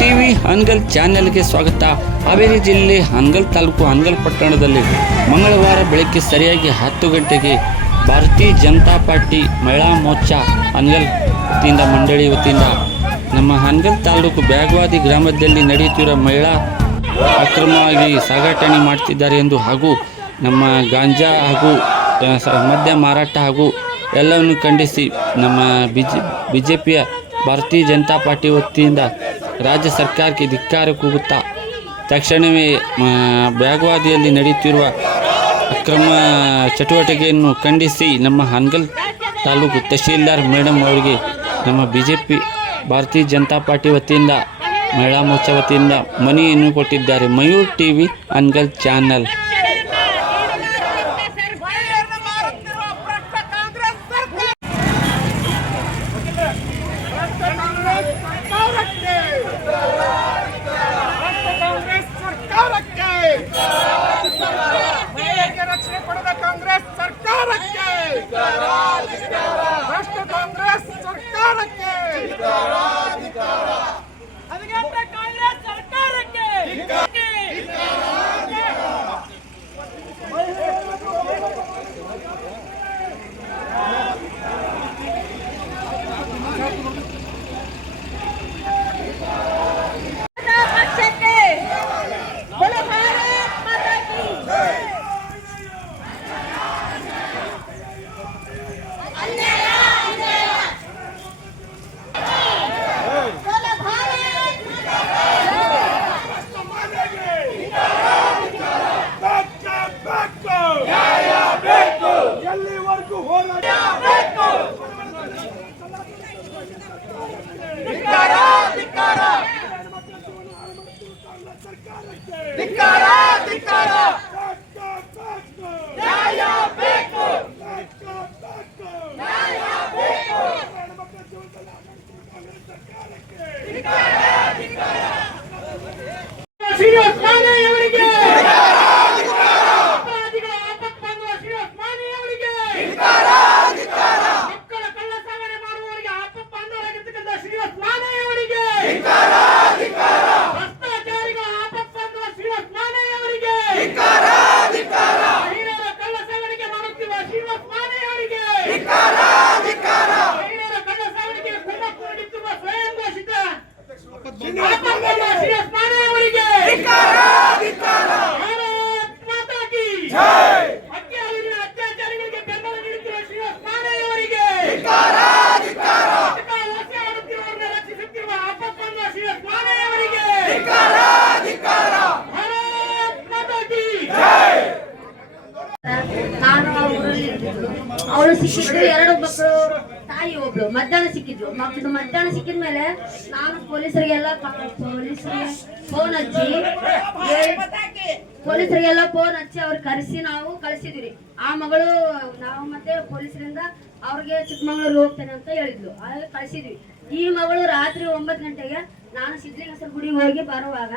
TV Hangal ಚಾನೆಲ್ಗೆ ಸ್ವಾಗತ. ಹಾವೇರಿ ಜಿಲ್ಲೆ ಹಾನಗಲ್ ತಾಲೂಕು ಹಾನಗಲ್ ಪಟ್ಟಣದಲ್ಲಿ ಮಂಗಳವಾರ ಬೆಳಗ್ಗೆ ಸರಿಯಾಗಿ 10 ಗಂಟೆಗೆ ಭಾರತೀಯ ಜನತಾ ಪಾರ್ಟಿ ಮಹಿಳಾ ಮೋರ್ಚಾ ಹಾನಗಲ್ ವತಿಯಿಂದ ಮಂಡಳಿ ವತಿಯಿಂದ ನಮ್ಮ ಹಾನಗಲ್ ತಾಲೂಕು ಬ್ಯಾಗವಾದಿ ಗ್ರಾಮದಲ್ಲಿ ನಡೆಯುತ್ತಿರುವ ಮಹಿಳಾ ಅಕ್ರಮವಾಗಿ ಸಾಗಾಟನೆ ಮಾಡ್ತಿದ್ದಾರೆ ಎಂದು ಹಾಗೂ ನಮ್ಮ ಗಾಂಜಾ ಹಾಗೂ ಮದ್ಯ ಮಾರಾಟ ಹಾಗೂ ಎಲ್ಲವನ್ನು ಖಂಡಿಸಿ ನಮ್ಮ ಬಿಜೆಪಿಯ ಭಾರತೀಯ ಜನತಾ ಪಾರ್ಟಿ ವತಿಯಿಂದ ರಾಜ್ಯ ಸರ್ಕಾರಕ್ಕೆ ಧಿಕ್ಕಾರ ಕೂಗುತ್ತಾ ತಕ್ಷಣವೇ ಬ್ಯಾಗವಾದಿಯಲ್ಲಿ ನಡೆಯುತ್ತಿರುವ ಅಕ್ರಮ ಚಟುವಟಿಕೆಯನ್ನು ಖಂಡಿಸಿ ನಮ್ಮ ಹಾನಗಲ್ ತಾಲೂಕು ತಹಶೀಲ್ದಾರ್ ಮೇಡಮ್ ಅವರಿಗೆ ನಮ್ಮ ಬಿಜೆಪಿ ಭಾರತೀಯ ಜನತಾ ಪಾರ್ಟಿ ವತಿಯಿಂದ ಮಹಿಳಾ ಮೋರ್ಚಾ ವತಿಯಿಂದ ಮನವಿಯನ್ನು ಕೊಟ್ಟಿದ್ದಾರೆ. Mayur TV Hanagal channel. ಅವಳು ಸಿಕ್ಕಿದ್ರು, 2 ಮಕ್ಕಳು, ತಾಯಿ ಒಬ್ಳು. ಮಧ್ಯಾಹ್ನ ಸಿಕ್ಕಿದ್ರು. ಮಧ್ಯಾಹ್ನ ಸಿಕ್ಕಿದ್ಮೇಲೆ ನಾನು ಪೊಲೀಸರಿಗೆಲ್ಲ ಫೋನ್ ಹಚ್ಚಿ ಅವ್ರು ಕರೆಸಿ ನಾವು ಕಳಿಸಿದ್ವಿ. ಆ ಮಗಳು ನಾವು ಮತ್ತೆ ಪೊಲೀಸರಿಂದ ಅವ್ರಿಗೆ ಚಿಕ್ಕಮಗಳೂರು ಹೋಗ್ತೇನೆ ಅಂತ ಹೇಳಿದ್ಲು, ಹಾಗೆ ಕಳಿಸಿದ್ವಿ. ಈ ಮಗಳು ರಾತ್ರಿ 9 ಗಂಟೆಗೆ ನಾನು ಸಿದ್ಧಲಿಂಗೇಶ್ವರ ಗುಡಿಗೆ ಹೋಗಿ ಬರುವಾಗ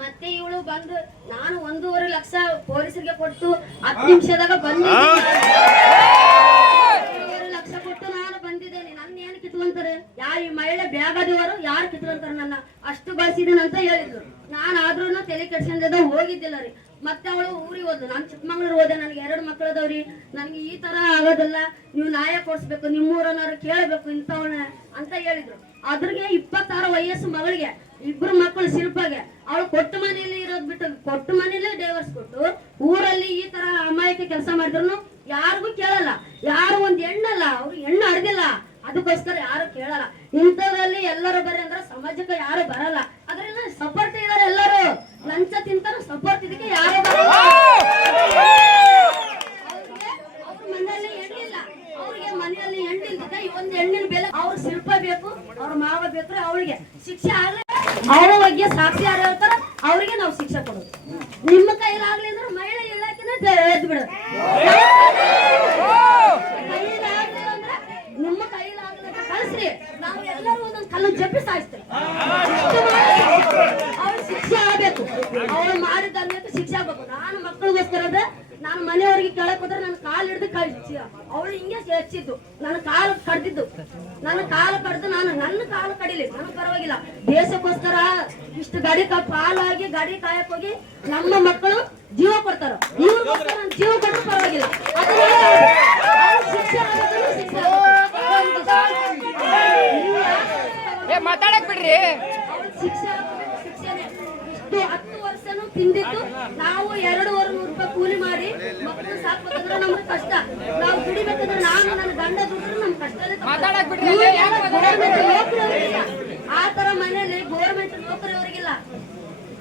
ಮತ್ತೆ ಇವಳು ಬಂದು ನಾನು 1.5 ಲಕ್ಷ ಪೊಲೀಸರಿಗೆ ಕೊಟ್ಟು 10 ನಿಮಿಷದಾಗ ಬಂದಿದ್ದೀನಿ. 1.5 ಲಕ್ಷ ಕೊಟ್ಟು ನಾನು ಬಂದಿದ್ದೇನೆ. ನನ್ನ ಏನು ಕಿತ್ಕೊಂತಾರೆ? ಈ ಮಹಿಳೆ ಬ್ಯಾಗದವರು ಯಾರು ಕಿತ್ಕೊಂತಾರೆ? ನನ್ನ ಅಷ್ಟು ಬಳಸಿದ್ದೇನೆ ಅಂತ ಹೇಳಿದ್ರು. ನಾನು ಆದ್ರೂ ತಲೆ ಕೆಡ್ಸ್ಕೊಂಡ ಹೋಗಿದ್ದಿಲ್ಲ ರೀ. ಮತ್ತೆ ಅವಳು ಊರಿಗೆ ಹೋದ್ಲು. ನಾನು ಚಿಕ್ಕಮಗಳೂರು ಹೋದೆ. ನನಗೆ 2 ಮಕ್ಕಳದವ್ರಿ. ನನಗೆ ಈ ತರ ಆಗೋದಿಲ್ಲ, ನೀವು ನ್ಯಾಯ ಕೊಡಿಸ್ಬೇಕು, ನಿಮ್ಮೂರನ್ನವ್ರು ಕೇಳಬೇಕು ಇಂಥವನ್ನ ಅಂತ ಹೇಳಿದ್ರು. ಅದ್ರಿಗೆ 26 ವಯಸ್ಸು ಮಗಳಿಗೆ, 2 ಮಕ್ಕಳು ಶಿಲ್ಪಾಗೆ. ಅವಳು ಕೊಟ್ಟು ಮನೆಯಲ್ಲಿ ಇರೋದ್ ಬಿಟ್ಟು ಕೊಟ್ಟು ಮನೆಯಲ್ಲೇ ಡೈವರ್ಸ್ ಕೊಟ್ಟು ಊರಲ್ಲಿ ಈ ತರ ಅಮಾಯಕ ಕೆಲಸ ಮಾಡಿದ್ರು ಯಾರಿಗೂ ಕೇಳಲ್ಲ. ಯಾರು ಒಂದ್ ಹೆಣ್ಣಲ್ಲ, ಅವ್ರು ಹೆಣ್ಣು ಅಡ್ದಿಲ್ಲ, ಅದಕ್ಕೋಸ್ಕರ ಯಾರು ಕೇಳಲ್ಲ. ಇಂಥದ್ರಲ್ಲಿ ಎಲ್ಲರೂ ಬರ್ರಿ ಅಂದ್ರೆ ಸಮಾಜಕ್ಕೆ ಯಾರು ಬರಲ್ಲ. ಅದ್ರಿಂದ ಸಪೋರ್ಟ್ ಇದಾರೆ ಎಲ್ಲರೂ. ಲಂಚ ತಿಂತಾರ ಸಪೋರ್ಟ್ ಇದಕ್ಕೆ ಯಾರು ಬರಲ್ಲ. ಅವ್ರ ಮನೆಯಲ್ಲಿ ಹೆಣ್ಣಿಲ್ಲ, ಅವ್ರಿಗೆ ಮನೆಯಲ್ಲಿ ಹೆಣ್ಣಿಲ್ದ ಒಂದ್ ಹೆಣ್ಣಿನ ಬೆಲೆ. ಅವ್ರ ಶಿಲ್ಪ ಬೇಕು, ಅವ್ರ ಮಾವ ಬೇಕು, ಅವಳಿಗೆ ಶಿಕ್ಷೆ ಆಗ್ಲಿ. ಅವರ ಬಗ್ಗೆ ಸಾಕ್ಷಿ ಯಾರು ಹೇಳ್ತಾರ ಅವ್ರಿಗೆ ನಾವು ಶಿಕ್ಷೆ ಕೊಡೋದು. ನಿಮ್ಮ ಕೈಲಾಗ್ಲಿ ಅಂದ್ರೆ ಮಹಿಳೆ ಇಲಾಖೆನ ಎದ್ದು ಬಿಡೋದು. ಕೈಲಾಗ್ಲಿ ಅಂದ್ರೆ ನಿಮ್ಮ ಕೈಲಾಗ್ಲಿ ಕಳಿಸ್ರಿ, ನಾವು ಎಲ್ಲರೂ ಒಂದೊಂದು ಕಲ್ಲನ್ನು ಜಪ್ಪಿ ಸಾಯಿಸ್ತೇವೆ. ಅವಳು ಶಿಕ್ಷೆ ಆಗ್ಬೇಕು, ಅವಳು ಮಾಡಿದ ಶಿಕ್ಷೆ ಆಗ್ಬೇಕು. ನಾನು ಮಕ್ಕಳಿಗೋಸ್ಕರದ ನಾನು ಮನೆಯವ್ರಿಗೆ ಕೇಳಕ್ ಹೋದ್ರೆ ನನ್ನ ಕಾಲು ಹಿಡಿದು ಕಳಿಸಿ ಅವಳು ಹಿಂಗೆ ಹೆಚ್ಚಿದ್ದು ನನ್ನ ಕಾಲು ಕಡ್ದಿದ್ದು ನನ್ನ ಕಾಲು ಕಡ್ದು ನನ್ನ ಕಾಲು ಕಡಿಲಿ ನನಗೆ ಪರವಾಗಿಲ್ಲ. ದೇಶಕ್ಕೋಸ್ಕರ ಇಷ್ಟು ಗಾಡಿ ಪಾಲಾಗಿ ಗಾಡಿ ಕಾಯಕ್ ಹೋಗಿ ನಮ್ಮ ಮಕ್ಕಳು ಜೀವ ಕೊಡ್ತಾರ. ಇವ್ರಿಗೋಸ್ಕರ ನಾನು ಜೀವ ಕೊಟ್ಟರು ಪರವಾಗಿಲ್ಲ. ಶಿಕ್ಷೆ ಮಾತಾಡಕ್ ಬಿಡ್ರಿ. ಶಿಕ್ಷೆನೆ ಇಷ್ಟು 10 ವರ್ಷನೂ ತಿಂದಿದ್ದು ನಾವು 2,200 ರೂಪಾಯಿ ಕೂಲಿ ಮಾಡಿ ಮಕ್ಕಳು ಸಾಕ್ಬೇಕಂದ್ರೆ ನಮ್ಗೆ ಕಷ್ಟ. ನಾವು ದುಡಿಬೇಕಂದ್ರೆ ನಾನು ನನ್ನ ಗಂಡ ದುಡಿದ್ರೆ ನಮ್ ಕಷ್ಟನೇ. ಆ ತರ ಮನೇಲಿ ಗೋರ್ಮೆಂಟ್ ನೌಕರಿ ಅವರಿಗಿಲ್ಲ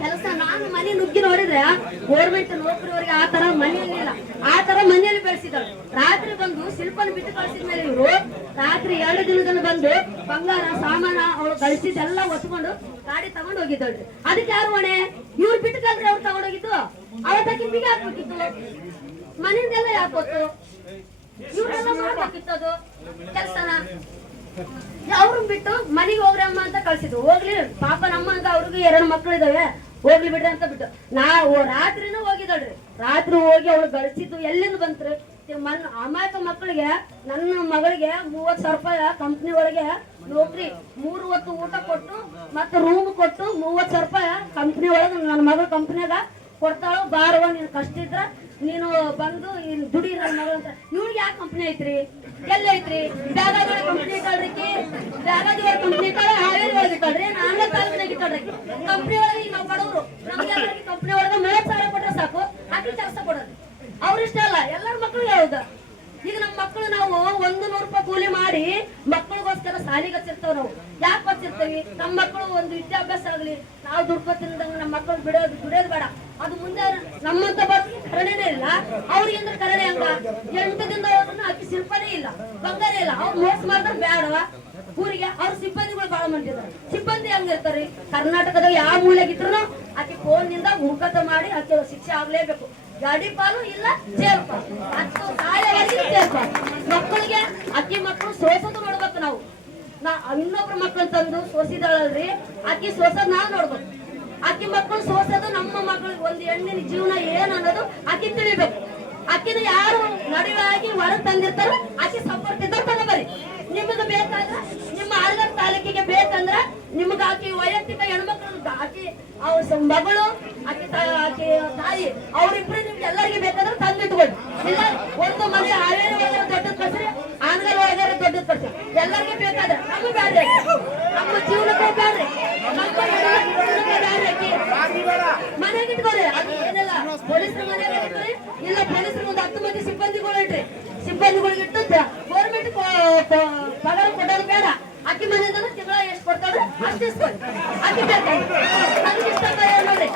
ಕೆಲಸ. ನಾನು ಮನೆ ನುಗ್ಗಿ ನೋಡಿದ್ರೆ ಗೋರ್ಮೆಂಟ್ ನೌಕರಿ ಅವರಿಗೆ ಆ ತರ ಮನೆಯಲ್ಲಿಲ್ಲ. ಆ ತರ ಮನೆಯಲ್ಲಿ ಬೆಳೆಸಿದಳು. ರಾತ್ರಿ ಬಂದು ಶಿಲ್ಪನ ಬಿಟ್ಟು ಕಳಿಸಿದ ಮೇಲೆ ಇವರು ರಾತ್ರಿ 2 ದಿನದಲ್ಲಿ ಬಂದು ಬಂಗಾರ ಸಾಮಾನ ಅವಳು ಗಳಿಸಿದ್ದೆಲ್ಲ ಒತ್ಕೊಂಡು ಗಾಡಿ ತಗೊಂಡು ಹೋಗಿದ್ದಳ್ರಿ. ಅದಕ್ಕೆ ಯಾರು ಹೊಣೆ? ಇವ್ರು ಬಿಟ್ಟು ಕಲ್ತ್ರೆ ಅವ್ರು ತಗೊಂಡೋಗಿದ್ದು ಅವತ್ತಾಕಿ ಬಿಗಿ ಹಾಕ್ಬೇಕಿತ್ತು. ಮನೆಯಿಂದೆಲ್ಲ ಯಾಕೆ ಗೊತ್ತು? ಇವ್ರೆಲ್ಲ ಮಾಡ್ಬೇಕಿತ್ತು ಅದು ಕೆಲ್ಸನ. ಅವ್ರನ್ನ ಬಿಟ್ಟು ಮನೆಗೆ ಹೋಗ್ರಮ್ಮ ಅಂತ ಕಳ್ಸಿದ್ರು. ಹೋಗ್ಲಿ ಪಾಪ ನಮ್ಮಂಗ ಅವ್ರಿಗೂ 2 ಮಕ್ಳು ಇದಾವೆ, ಹೋಗ್ಲಿ ಬಿಡ್ರಿ ಅಂತ ಬಿಟ್ಟು ನಾವು ರಾತ್ರಿನೂ ಹೋಗಿದಳ್ರಿ. ರಾತ್ರಿ ಹೋಗಿ ಅವಳು ಗಳಿಸಿದ್ದು ಎಲ್ಲಿಂದ ಬಂತ್ರಿ? ಅಮಾಯಕ ಮಕ್ಕಳಿಗೆ ನನ್ನ ಮಗಳಿಗೆ 30,000 ರೂಪಾಯಿ ಕಂಪ್ನಿ ಒಳಗೆ ನೌಕರಿ, 3 ಹೊತ್ತು ಊಟ ಕೊಟ್ಟು ಮತ್ತೆ ರೂಮ್ ಕೊಟ್ಟು 30,000 ರೂಪಾಯಿ ಕಂಪ್ನಿ ಒಳಗೆ ನನ್ನ ಮಗಳ ಕಂಪ್ನಿಯಾಗ ಕೊಡ್ತಾಳು. ಬಾರವ ನೀನು ಕಷ್ಟ ಇದ್ರ ನೀನು ಬಂದು ಇಲ್ಲಿ ದುಡಿ ನನ್ನ ಮಗಳು ಅಂತ. ಇವ್ಳಿಗೆ ಯಾಕೆ ಕಂಪ್ನಿ ಐತ್ರಿ? ಎಲ್ಲ ಐತ್ರಿ? ಬ್ಯಾಗಾದಿ ಕಂಪ್ನಿ ಇಟ್ಟಾಳ್ರಿ. ಬ್ಯಾಗಾದಿ ಕಂಪ್ನಿ ಇಟ್ಟಾಳೆ, ಹಾವೇರಿ ಒಳಗೆ ಇಟ್ಟಾಳ್ರಿ, ನಾನ ತಾಲೂಕಿನಾಗ ಇಟ್ಟಾಳ್ರಿ. ಕಂಪ್ನಿ ಒಳಗೆ ನಾವು ಬಡವರು, ನಮ್ಗೆ ಕಂಪ್ನಿ ಒಳಗೆ 30,000 ಕೊಟ್ರೆ ಸಾಕು, ಆಕಿ ಕೆಲಸ ಕೊಡೋದು. ಅವ್ರಿಷ್ಟ ಅಲ್ಲ, ಎಲ್ಲರ ಮಕ್ಳಿಗೆ ಹೌದ. ಈಗ ನಮ್ಮ ಮಕ್ಕಳು ನಾವು 100 ರೂಪಾಯಿ ಕೂಲಿ ಮಾಡಿ ಮಕ್ಕಳಿಗೋಸ್ಕರ ಸಾಲಿಗೆ ಹಚ್ಚಿರ್ತಾವ. ನಾವು ಯಾಕೆ ಹಚ್ಚಿರ್ತೀವಿ? ನಮ್ಮ ಮಕ್ಕಳು ಒಂದು ವಿದ್ಯಾಭ್ಯಾಸ ಆಗ್ಲಿ, ನಾವು ದುಡ್ಕೊತಿಂದಂಗ ನಮ್ಮ ಮಕ್ಕಳು ದುಡಿಯೋದು ಬೇಡ. ಅದು ಮುಂದೆ ನಮ್ಮಂತ ಬರ್ತೀವಿ ಕರಣೆನೇ ಇಲ್ಲ. ಅವ್ರಿಗೆ ಅಂದ್ರೆ ಕರಣೆ ಹಂಗ 8 ದಿನದ ಅಕ್ಕಿ ಶಿಲ್ಪನೇ ಇಲ್ಲ, ಬಂಗಾರ ಇಲ್ಲ. ಅವ್ರು ಮೋಸ ಮಾಡಿದ್ರೆ ಬೇಡವ ಊರಿಗೆ. ಅವ್ರ ಸಿಬ್ಬಂದಿಗಳು ಬಹಳ ಮಂದಿ ಇದಾರೆ. ಸಿಬ್ಬಂದಿ ಹಂಗಿರ್ತಾರೆ. ಕರ್ನಾಟಕದ ಯಾವ ಮೂಲೆಗಿದ್ರು ಆಕೆ ಫೋನ್ ನಿಂದ ಮುಖತ ಮಾಡಿ ಆಕೆ ಶಿಕ್ಷೆ ಆಗ್ಲೇಬೇಕು. ಗಾಡಿ ಪಾಲು ಇಲ್ಲ ಜೇಲ್ ಪಾಲು, ಅದು ಸಾಯವರೆಗೆ ಜೇಲ್ ಪಾಲು. ಮಕ್ಕಳಿಗೆ ಅಕ್ಕಿ ಮಕ್ಕಳು ಸೋಸೋದು ನೋಡ್ಬೇಕು ನಾವು. ಇನ್ನೊಬ್ರ ಮಕ್ಕಳು ತಂದು ಸೋಸಿದಾಳಲ್ರಿ, ಅಕ್ಕಿ ಸೋಸೋದ್ ನಾವ್ ನೋಡ್ಬೇಕು. ಅಕ್ಕಿ ಮಕ್ಕಳು ಸೋಸೋದು ನಮ್ಮ ಮಕ್ಕಳಿಗೆ ಒಂದು ಹೆಣ್ಣಿನ ಜೀವನ ಏನ್ ಅನ್ನೋದು ಅಕ್ಕಿ ತಿಳಿಬೇಕು. ಅಕ್ಕಿನ ಯಾರು ನಡುವಾಗಿ ಹೊರಗೆ ತಂದಿರ್ತಾರ ಅಕ್ಕಿ ಸಪೋರ್ಟ್ ಇದ್ದ ತಗೋಬರಿ. ನಿಮಗ ಬೇಕಾದ್ರೆ ನಿಮ್ಮ ಆಳ್ಗರ್ ತಾಲೂಕಿಗೆ ಬೇಕಂದ್ರ ನಿಮ್ಗ ಆಕಿ ವೈಯಕ್ತಿಕ ಹೆಣ್ಮಕ್ಳು ಆಕಿ ಅವ್ರ ಮಗಳು ಆಕಿ ತಾಯಿ ಅವ್ರಿಬ್ರು ನಿಮ್ಗೆ ಎಲ್ಲರಿಗೆ ಬೇಕಾದ್ರೆ ತಂದಿಟ್ಕೊಳ್ಳಿ. ಇಲ್ಲ ಒಂದು ಮನೆ ಹಾವೇರಿ ಒಳಗಾರ ದೊಡ್ಡದ್ ಕಳ್ಸ್ರಿ, ಆನಗಲ್ ಒಳಗಾರ ದೊಡ್ಡದ್ ಕಳ್ಸ್ರಿ. ಎಲ್ಲರಿಗೆ ಬೇಕಾದ್ರೆ ನಮ್ಗೆ ಬ್ಯಾಡ್ರಿ, ನಮ್ಮ ಜೀವನಕ್ಕೆ ಬ್ಯಾಡ್ರಿ, ನಮ್ಮ ಬ್ಯಾಡ್ರಿ. ಮನೆಗೆ ಇಟ್ಕೋರಿ, ಅದು ಏನಿಲ್ಲ ಪೊಲೀಸ್ರ ಮನೆಗೆ ಇಟ್ರಿ. ಇಲ್ಲ ಪೊಲೀಸ್ರಿಗೆ ಒಂದು 10 ಮಂದಿ ಸಿಬ್ಬಂದಿಗಳು ಇಟ್ರಿ. ಸಿಬ್ಬಂದಿಗಳಿಗೆ ಇಟ್ಟು ಗೌರ್ಮೆಂಟ್ ಪಗಾರ ಕೊಡೋದು ಬೇಡ. ಅಕ್ಕಿ ಮನೆಯಿಂದ ತಿಂಗಳ ಎಷ್ಟು ಕೊಡ್ತಾಳೆ ಅಷ್ಟು ಇಸ್ಕೊಳ್ಳಿ. ಅಕ್ಕಿ ಬೇಕಾದ್ರೆ ನನಗೆ ಇಷ್ಟ ನೋಡ್ರಿ.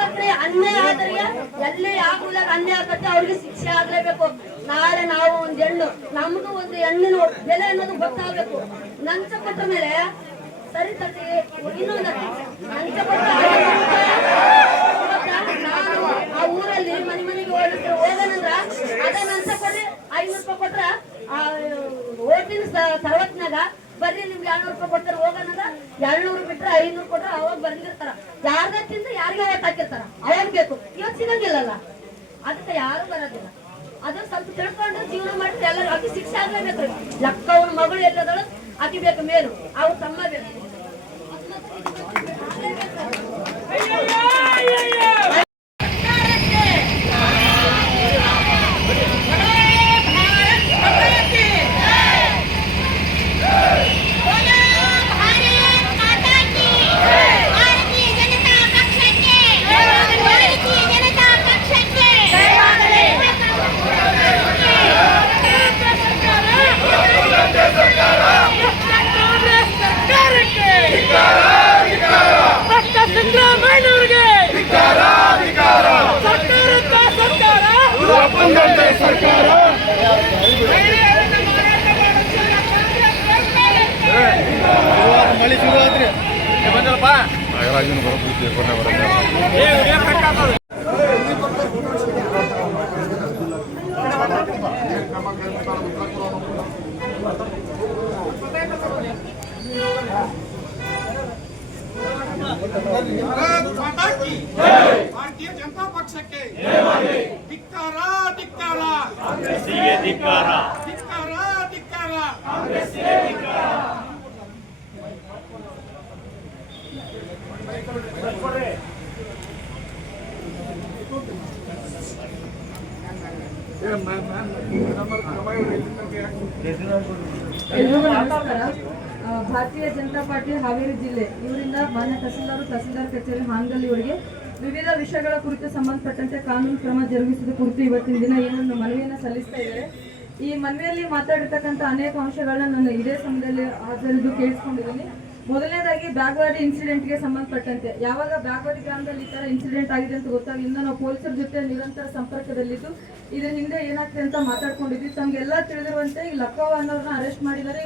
ಮತ್ತೆ ಅನ್ಯಾಯ ಆದ್ರೆ ಎಲ್ಲಿ ಆಗುಲಾಗ ಅನ್ಯಾಯ ಆಗತ್ತೆ, ಅವ್ರಿಗೆ ಶಿಕ್ಷೆ ಆಗ್ಲೇಬೇಕು. ನಾಳೆ ನಾವು ಒಂದ್ ಹೆಣ್ಣು, ನಮಗೂ ಒಂದು ಹೆಣ್ಣಿನ ಬೆಲೆ ಅನ್ನೋದು ಗೊತ್ತಾಗಬೇಕು. ಲಂಚ ಕೊಟ್ಟ ಮೇಲೆ ಸರಿ ತಟ್ಟಿ ಇನ್ನೊಂದು ಲಂಚ ಕೊಟ್ಟ ನಾನು ಆ ಊರಲ್ಲಿ ಮನೆಗೆ ಹೋಗೋಣಂದ್ರ ಅದೇ ಲಂಚ ಕೊಡ್ರಿ 500 ರೂಪಾಯಿ ಕೊಟ್ರ ಓಟಿನ ಸರ್ವತ್ನಾಗ ಬರ್ರಿ ನಿಮ್ಗೆ 200 ರೂಪಾಯಿ ಕೊಡ್ತಾರೆ ಹೋಗೋಣಂದ್ರ 200 ಬಿಟ್ರೆ 500 ಕೊಟ್ರೆ ಅವಾಗ ಬಂದಿರ್ತಾರ. ಯಾರ್ದ ತಿಂದ್ರೆ ಯಾರಿಗೆ ಓಟ್ ಹಾಕಿರ್ತಾರ ಅವಾಗ ಬೇಕು. ಇವತ್ತು ಸಿಗಂಗಿಲ್ಲಲ್ಲ, ಅದಕ್ಕೆ ಯಾರು ಬರೋದಿಲ್ಲ. ಅದು ಸ್ವಲ್ಪ ತಿಳ್ಕೊಂಡು ಜೀವನ ಮಾಡಿದ್ರೆ ಎಲ್ಲರೂ ಅಕ್ಕಿ ಶಿಕ್ಷೆ ಆಗ್ಲೇಬೇಕು. ಲಕ್ಕ ಅವ್ರ ಮಗಳು ಎಲ್ಲದಳು ಅಕ್ಕಿ ಬೇಕು, ಮೇಲು ಅವ್ರ ತಮ್ಮ ಬೇಕು. ಮಳಿ ಶುರು ಆದ್ರಿ ಬಂದಲ್ಲಪ್ಪ ನಾಗರಾಜನ ಬರೋದು भारतीय जनता पक्ष ಪಕ್ಷಕ್ಕೆ ಧಿಕ್ಕಾರ ಧಿಕ್ಕಾರ ಧಿಕ್ಕಾರ ಧಿಕ್ಕಾರ ಎಲ್ರಿಗೂ ನಮಸ್ಕಾರ. ಭಾರತೀಯ ಜನತಾ ಪಾರ್ಟಿ ಹಾವೇರಿ ಜಿಲ್ಲೆ ಇವರಿಂದ ಮಾನ್ಯ ತಹಸೀಲ್ದಾರ್ ಕಚೇರಿ ಹಾನಗಲ್ ಇವರಿಗೆ ವಿವಿಧ ವಿಷಯಗಳ ಕುರಿತು ಸಂಬಂಧಪಟ್ಟಂತೆ ಕಾನೂನು ಕ್ರಮ ಜರುಗಿಸುವ ಕುರಿತು ಇವತ್ತಿನ ದಿನ ಏನೊಂದು ಮನವಿಯನ್ನು ಸಲ್ಲಿಸ್ತಾ ಇದ್ದಾರೆ. ಈ ಮನವಿಯಲ್ಲಿ ಮಾತಾಡಿರ್ತಕ್ಕಂಥ ಅನೇಕ ಅಂಶಗಳನ್ನ ನಾನು ಇದೇ ಸಮಯದಲ್ಲಿ ಹಾಜರಿದ್ದು ಕೇಳಿಸ್ಕೊಂಡಿದ್ದೀನಿ. ಮೊದಲನೇದಾಗಿ ಬ್ಯಾಗ್ವಾಡಿ ಇನ್ಸಿಡೆಂಟ್ಗೆ ಸಂಬಂಧಪಟ್ಟಂತೆ ಯಾವಾಗ ಬ್ಯಾಗ್ವಾಡಿ ಗ್ರಾಮದಲ್ಲಿ ಈ ಥರ ಇನ್ಸಿಡೆಂಟ್ ಆಗಿದೆ ಅಂತ ಗೊತ್ತಾಗಿಂದ ನಾವು ಪೊಲೀಸರ ಜೊತೆ ನಿರಂತರ ಸಂಪರ್ಕದಲ್ಲಿದ್ದು ಇದ್ರ ಹಿಂದೆ ಏನಾಗ್ತದೆ ಅಂತ ಮಾತಾಡ್ಕೊಂಡಿದ್ವಿ. ತಮಗೆಲ್ಲ ತಿಳಿದಿರುವಂತೆ ಈ ಲಕ್ಕವ್ವ ಅನ್ನೋರನ್ನ ಅರೆಸ್ಟ್ ಮಾಡಿದ್ದಾರೆ.